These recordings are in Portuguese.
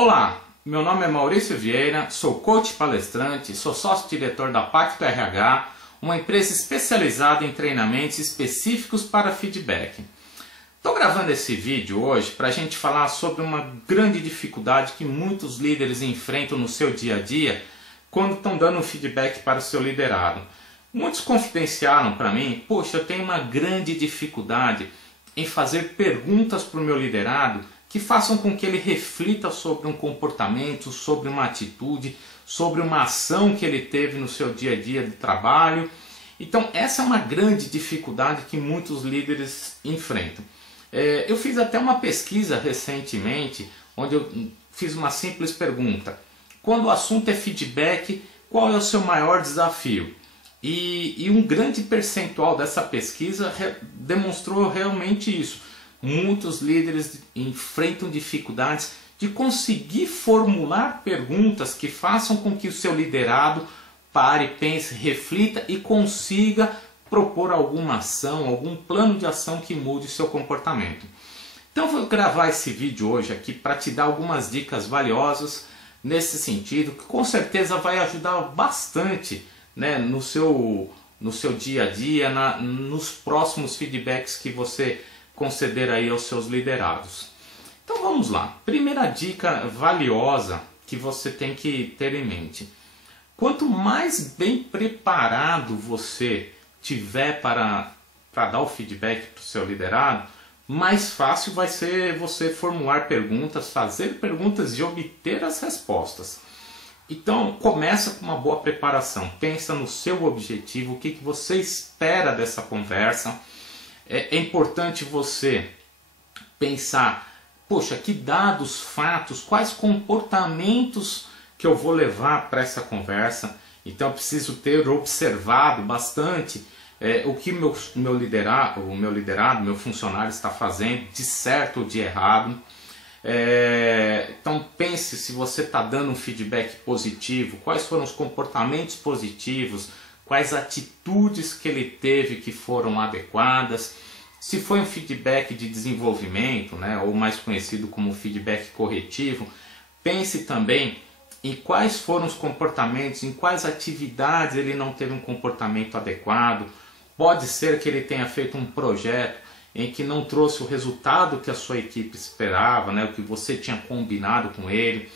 Olá, meu nome é Maurício Vieira, sou coach palestrante, sou sócio-diretor da Pacto RH, uma empresa especializada em treinamentos específicos para feedback. Estou gravando esse vídeo hoje para a gente falar sobre uma grande dificuldade que muitos líderes enfrentam no seu dia a dia quando estão dando um feedback para o seu liderado. Muitos confidenciaram para mim, poxa, eu tenho uma grande dificuldade em fazer perguntas para o meu liderado que façam com que ele reflita sobre um comportamento, sobre uma atitude, sobre uma ação que ele teve no seu dia a dia de trabalho. Então essa é uma grande dificuldade que muitos líderes enfrentam. Eu fiz até uma pesquisa recentemente, onde eu fiz uma simples pergunta. Quando o assunto é feedback, qual é o seu maior desafio? E um grande percentual dessa pesquisa demonstrou realmente isso. Muitos líderes enfrentam dificuldades de conseguir formular perguntas que façam com que o seu liderado pare, pense, reflita e consiga propor alguma ação, algum plano de ação que mude o seu comportamento. Então eu vou gravar esse vídeo hoje aqui para te dar algumas dicas valiosas nesse sentido, que com certeza vai ajudar bastante, né, no seu dia a dia, nos próximos feedbacks que você conceder aí aos seus liderados. Então vamos lá. Primeira dica valiosa que você tem que ter em mente. Quanto mais bem preparado você tiver para dar o feedback para o seu liderado, mais fácil vai ser você formular perguntas, fazer perguntas e obter as respostas. Então começa com uma boa preparação. Pensa no seu objetivo, o que você espera dessa conversa. É importante você pensar, poxa, que dados, fatos, quais comportamentos que eu vou levar para essa conversa. Então eu preciso ter observado bastante o que meu liderado, meu funcionário está fazendo, de certo ou de errado. Então pense se você está dando um feedback positivo, quais foram os comportamentos positivos, quais atitudes que ele teve que foram adequadas. Se foi um feedback de desenvolvimento, né, ou mais conhecido como feedback corretivo, pense também em quais foram os comportamentos, em quais atividades ele não teve um comportamento adequado. Pode ser que ele tenha feito um projeto em que não trouxe o resultado que a sua equipe esperava, né, o que você tinha combinado com ele.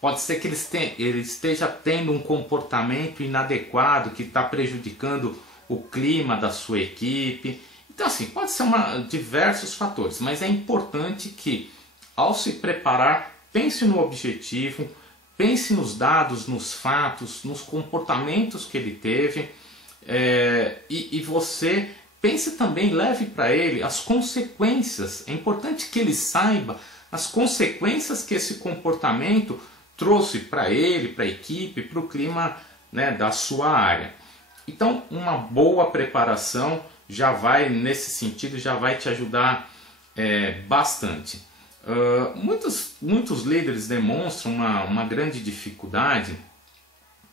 Pode ser que ele esteja tendo um comportamento inadequado que está prejudicando o clima da sua equipe. Então assim, pode ser diversos fatores, mas é importante que ao se preparar, pense no objetivo, pense nos dados, nos fatos, nos comportamentos que ele teve e você pense também, leve para ele as consequências. É importante que ele saiba as consequências que esse comportamento trouxe para ele, para a equipe, para o clima, né, da sua área. Então uma boa preparação já vai, nesse sentido, já vai te ajudar bastante. Muitos líderes demonstram uma grande dificuldade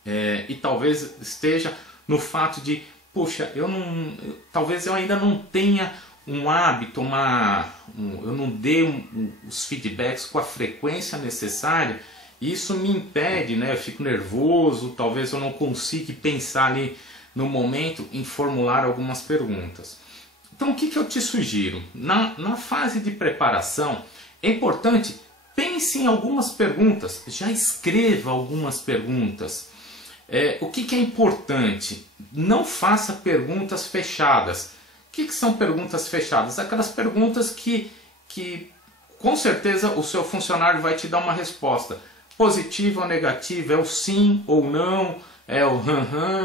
e talvez esteja no fato de, puxa, talvez eu ainda não tenha um hábito, eu não dê os feedbacks com a frequência necessária. E isso me impede, né? Eu fico nervoso, talvez eu não consiga pensar ali no momento em formular algumas perguntas. Então o que eu te sugiro? Na fase de preparação é importante, pense em algumas perguntas, já escreva algumas perguntas. O que é importante? Não faça perguntas fechadas. O que são perguntas fechadas? Aquelas perguntas que com certeza o seu funcionário vai te dar uma resposta. Positiva ou negativa, é o sim ou não, é o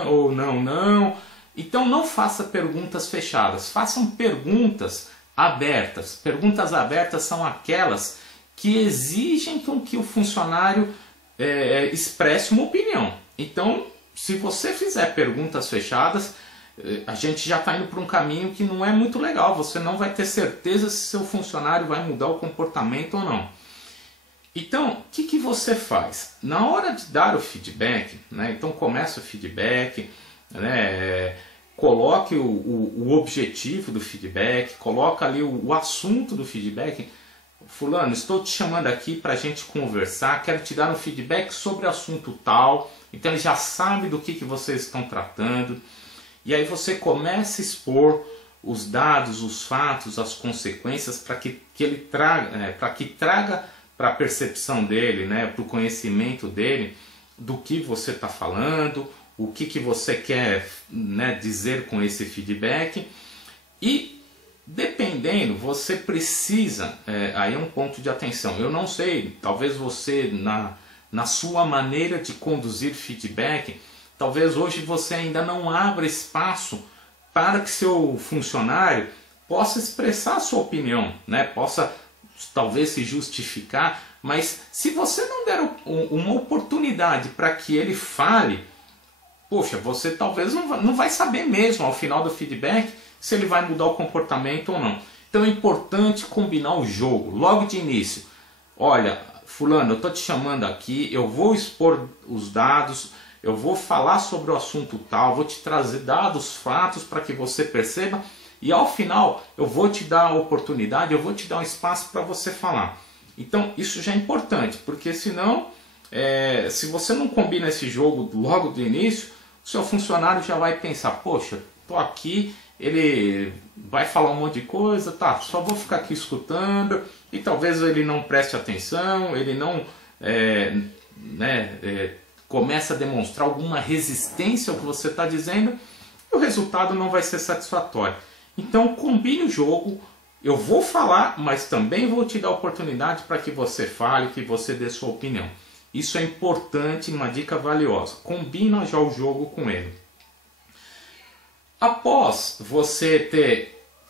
ou não. Então não faça perguntas fechadas, façam perguntas abertas. Perguntas abertas são aquelas que exigem que o funcionário expresse uma opinião. Então, se você fizer perguntas fechadas, a gente já está indo para um caminho que não é muito legal. Você não vai ter certeza se seu funcionário vai mudar o comportamento ou não. Então, o que você faz? Na hora de dar o feedback, né, então começa o feedback, né, coloque o objetivo do feedback, coloca ali o assunto do feedback. fulano, estou te chamando aqui para a gente conversar, quero te dar um feedback sobre o assunto tal. Então ele já sabe do que vocês estão tratando. E aí você começa a expor os dados, os fatos, as consequências para que ele traga, traga para a percepção dele, né, para o conhecimento dele, do que você está falando, o que você quer, né, dizer com esse feedback. E dependendo, você precisa, aí é um ponto de atenção. Eu não sei, talvez você na sua maneira de conduzir feedback, talvez hoje você ainda não abra espaço para que seu funcionário possa expressar a sua opinião, né? Possa talvez se justificar, mas se você não der uma oportunidade para que ele fale, poxa, você talvez não vai saber mesmo ao final do feedback se ele vai mudar o comportamento ou não. Então é importante combinar o jogo logo de início. Olha, fulano, eu estou te chamando aqui, eu vou expor os dados, eu vou falar sobre o assunto tal, vou te trazer dados, fatos para que você perceba, e ao final eu vou te dar a oportunidade, eu vou te dar um espaço para você falar. Então isso já é importante, porque senão, se você não combina esse jogo logo do início, o seu funcionário já vai pensar, poxa, estou aqui, ele vai falar um monte de coisa, tá, só vou ficar aqui escutando, e talvez ele não preste atenção, ele não começa a demonstrar alguma resistência ao que você está dizendo, e o resultado não vai ser satisfatório. Então combine o jogo, eu vou falar, mas também vou te dar a oportunidade para que você fale, que você dê sua opinião. Isso é importante, uma dica valiosa. Combina já o jogo com ele. Após você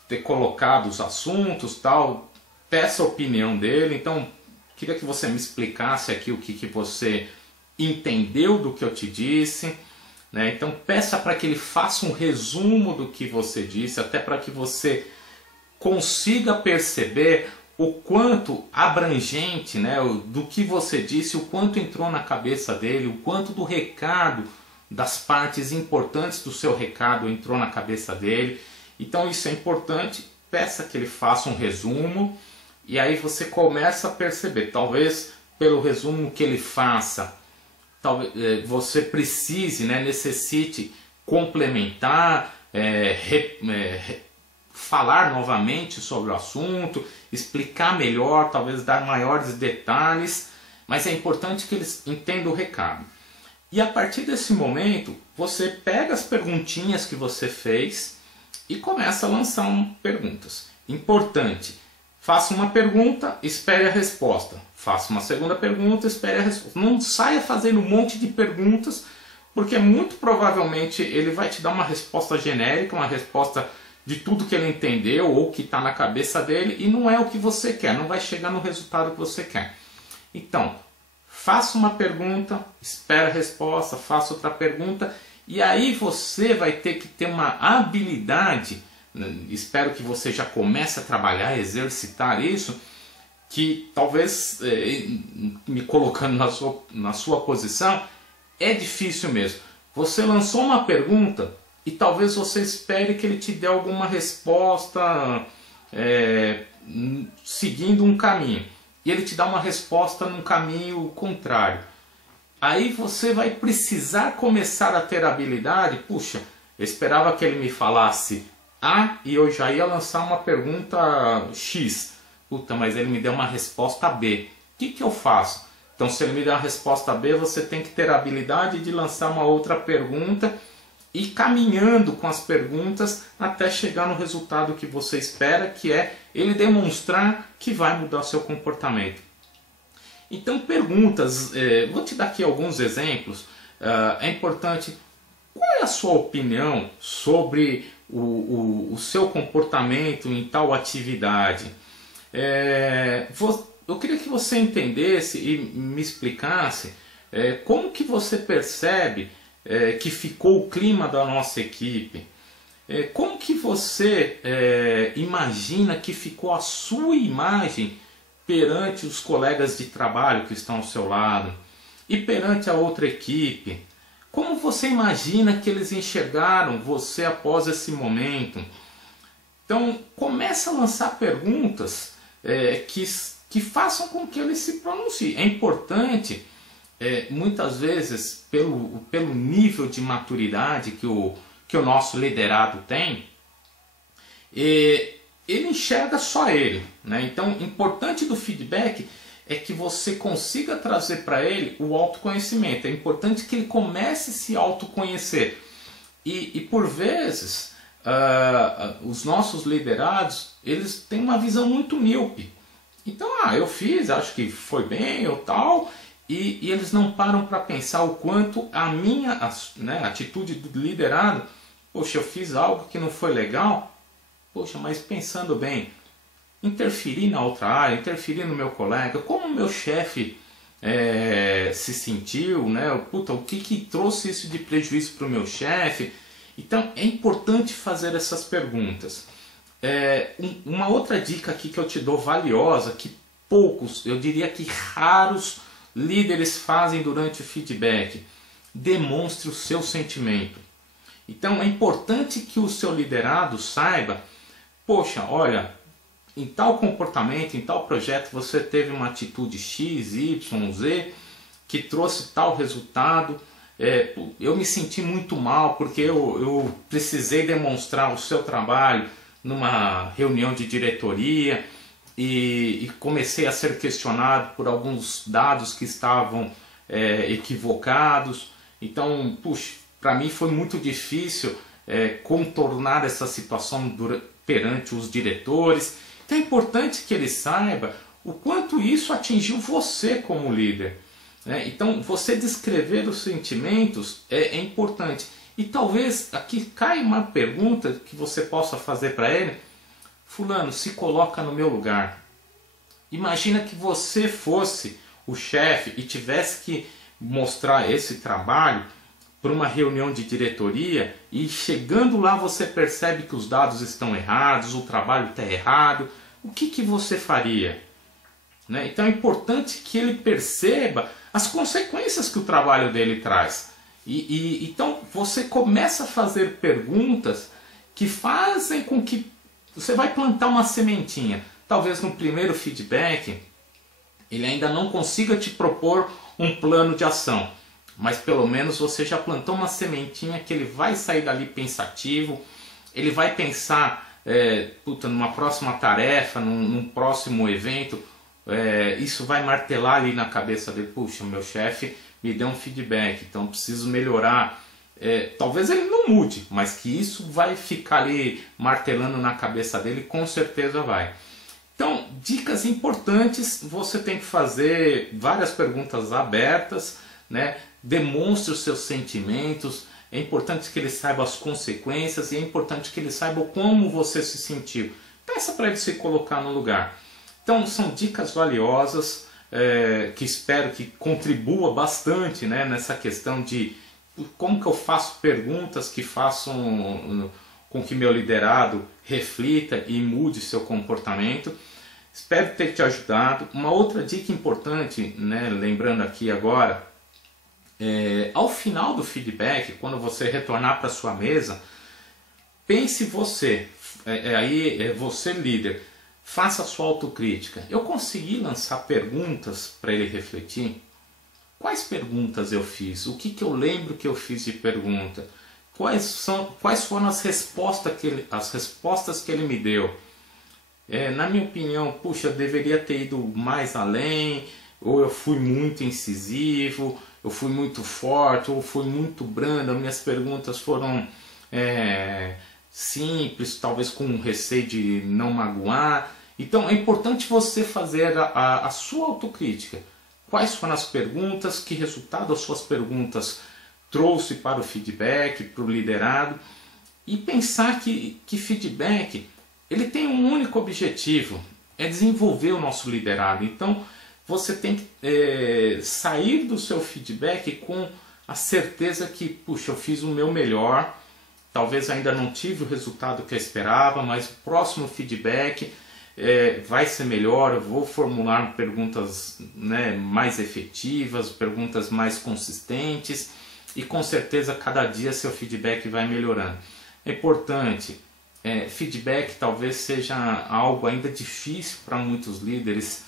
ter colocado os assuntos, tal, peça a opinião dele. Então, queria que você me explicasse aqui o que você entendeu do que eu te disse, né? Então peça para que ele faça um resumo do que você disse, até para que você consiga perceber o quanto abrangente, né, do que você disse, o quanto entrou na cabeça dele, o quanto do recado, das partes importantes do seu recado entrou na cabeça dele. Então isso é importante, peça que ele faça um resumo, e aí você começa a perceber, talvez pelo resumo que ele faça, talvez você precise, né, necessite complementar, falar novamente sobre o assunto, explicar melhor, talvez dar maiores detalhes, mas é importante que eles entendam o recado. E a partir desse momento, você pega as perguntinhas que você fez e começa a lançar perguntas. Importante, faça uma pergunta, espere a resposta. Faça uma segunda pergunta, espere a resposta. Não saia fazendo um monte de perguntas, porque muito provavelmente ele vai te dar uma resposta genérica, uma resposta de tudo que ele entendeu ou que está na cabeça dele, e não é o que você quer, não vai chegar no resultado que você quer. Então, faça uma pergunta, espere a resposta, faça outra pergunta, e aí você vai ter que ter uma habilidade, espero que você já comece a trabalhar, a exercitar isso, que talvez, me colocando na sua posição, é difícil mesmo. Você lançou uma pergunta e talvez você espere que ele te dê alguma resposta seguindo um caminho. E ele te dá uma resposta num caminho contrário. Aí você vai precisar começar a ter habilidade. Puxa, eu esperava que ele me falasse A e eu já ia lançar uma pergunta X. Puta, mas ele me deu uma resposta B. O que eu faço? Então, se ele me der uma resposta B, você tem que ter a habilidade de lançar uma outra pergunta e ir caminhando com as perguntas até chegar no resultado que você espera, que é ele demonstrar que vai mudar o seu comportamento. Então, perguntas, vou te dar aqui alguns exemplos. É importante, qual é a sua opinião sobre o seu comportamento em tal atividade? Eu queria que você entendesse e me explicasse como que você percebe que ficou o clima da nossa equipe. Como que você imagina que ficou a sua imagem perante os colegas de trabalho que estão ao seu lado e perante a outra equipe? Como você imagina que eles enxergaram você após esse momento? Então, começa a lançar perguntas que que façam com que ele se pronuncie. É importante, muitas vezes, pelo nível de maturidade que o nosso liderado tem, ele enxerga só ele, né? Então, importante do feedback é que você consiga trazer para ele o autoconhecimento. É importante que ele comece a se autoconhecer. E por vezes, os nossos liderados, eles têm uma visão muito míope. Então, eu fiz, acho que foi bem ou tal, e eles não param para pensar o quanto a minha atitude do liderado, poxa, eu fiz algo que não foi legal, poxa, mas pensando bem, interferir na outra área, interferir no meu colega, como o meu chefe se sentiu, né? Puta, o que trouxe isso de prejuízo para o meu chefe? Então é importante fazer essas perguntas. Uma outra dica aqui que eu te dou valiosa, que poucos, eu diria que raros líderes fazem durante o feedback: demonstre o seu sentimento. Então é importante que o seu liderado saiba, poxa, olha, em tal comportamento, em tal projeto você teve uma atitude X, Y, Z que trouxe tal resultado. Eu me senti muito mal porque eu precisei demonstrar o seu trabalho numa reunião de diretoria e comecei a ser questionado por alguns dados que estavam equivocados. Então, puxa, para mim foi muito difícil contornar essa situação perante os diretores. Então é importante que ele saiba o quanto isso atingiu você como líder. Então você descrever os sentimentos é importante. E talvez aqui caia uma pergunta que você possa fazer para ele: fulano, se coloca no meu lugar. Imagina que você fosse o chefe e tivesse que mostrar esse trabalho para uma reunião de diretoria e chegando lá você percebe que os dados estão errados, o trabalho está errado. O que você faria? Então é importante que ele perceba as consequências que o trabalho dele traz. Então você começa a fazer perguntas que fazem com que você vai plantar uma sementinha. Talvez no primeiro feedback ele ainda não consiga te propor um plano de ação, mas pelo menos você já plantou uma sementinha que ele vai sair dali pensativo, ele vai pensar numa próxima tarefa, num próximo evento, isso vai martelar ali na cabeça dele: puxa, meu chefe me deu um feedback, então preciso melhorar. Talvez ele não mude, mas que isso vai ficar ali martelando na cabeça dele, com certeza vai. Então, dicas importantes: você tem que fazer várias perguntas abertas, né? Demonstre os seus sentimentos. É importante que ele saiba as consequências e é importante que ele saiba como você se sentiu. Peça para ele se colocar no lugar. Então são dicas valiosas que espero que contribua bastante, né, nessa questão de como que eu faço perguntas que façam com que meu liderado reflita e mude seu comportamento. Espero ter te ajudado. Uma outra dica importante, né, lembrando aqui agora, ao final do feedback, quando você retornar para sua mesa, pense você, você líder, faça a sua autocrítica. Eu consegui lançar perguntas para ele refletir? Quais perguntas eu fiz? O que eu lembro que eu fiz de pergunta? Quais foram as respostas que ele me deu? Na minha opinião, puxa, eu deveria ter ido mais além, ou eu fui muito incisivo, eu fui muito forte, ou fui muito brando. Minhas perguntas foram simples, talvez com receio de não magoar. Então é importante você fazer a sua autocrítica. Quais foram as perguntas, que resultado as suas perguntas trouxe para o feedback, para o liderado, e pensar que feedback ele tem um único objetivo: é desenvolver o nosso liderado. Então você tem que sair do seu feedback com a certeza que, puxa, eu fiz o meu melhor, talvez ainda não tive o resultado que eu esperava, mas o próximo feedback vai ser melhor, eu vou formular perguntas, né, mais efetivas, perguntas mais consistentes, e com certeza cada dia seu feedback vai melhorando. É importante, feedback talvez seja algo ainda difícil para muitos líderes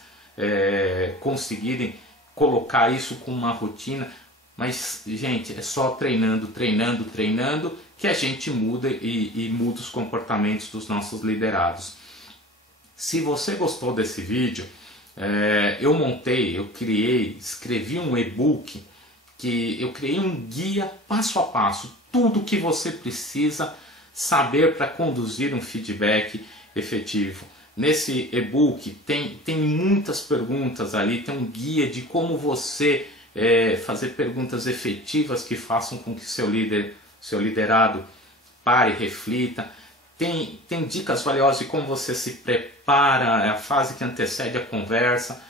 conseguirem colocar isso com uma rotina. Mas, gente, é só treinando, treinando, treinando que a gente muda e muda os comportamentos dos nossos liderados. Se você gostou desse vídeo, eu escrevi um e-book, que eu criei um guia passo a passo, tudo que você precisa saber para conduzir um feedback efetivo. Nesse e-book tem muitas perguntas ali, tem um guia de como você fazer perguntas efetivas que façam com que seu liderado pare e reflita. Tem dicas valiosas de como você se prepara, a fase que antecede a conversa,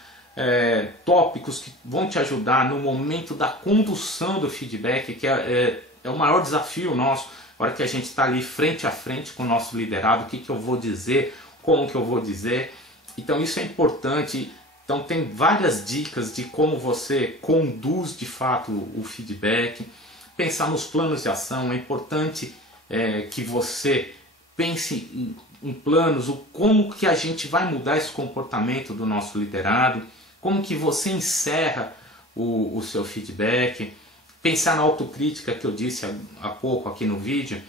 tópicos que vão te ajudar no momento da condução do feedback, que é o maior desafio nosso, a hora que a gente está ali frente a frente com o nosso liderado, o que eu vou dizer, como que eu vou dizer. Então isso é importante. Então tem várias dicas de como você conduz de fato o feedback. Pensar nos planos de ação, é importante que você pense em planos, como que a gente vai mudar esse comportamento do nosso liderado, como que você encerra o seu feedback. Pensar na autocrítica que eu disse há pouco aqui no vídeo.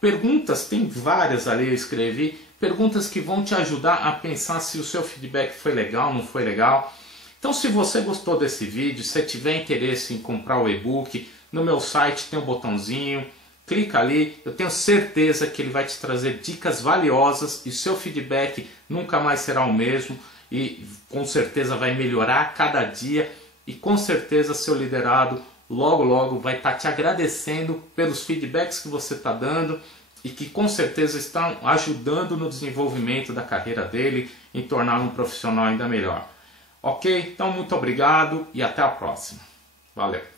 Perguntas, tem várias ali, eu escrevi, perguntas que vão te ajudar a pensar se o seu feedback foi legal, não foi legal. Então se você gostou desse vídeo, se tiver interesse em comprar o e-book, no meu site tem um botãozinho, clica ali, eu tenho certeza que ele vai te trazer dicas valiosas e o seu feedback nunca mais será o mesmo e com certeza vai melhorar a cada dia e com certeza seu liderado logo logo vai estar te agradecendo pelos feedbacks que você está dando e que com certeza estão ajudando no desenvolvimento da carreira dele, em tornar um profissional ainda melhor. Ok? Então muito obrigado e até a próxima. Valeu!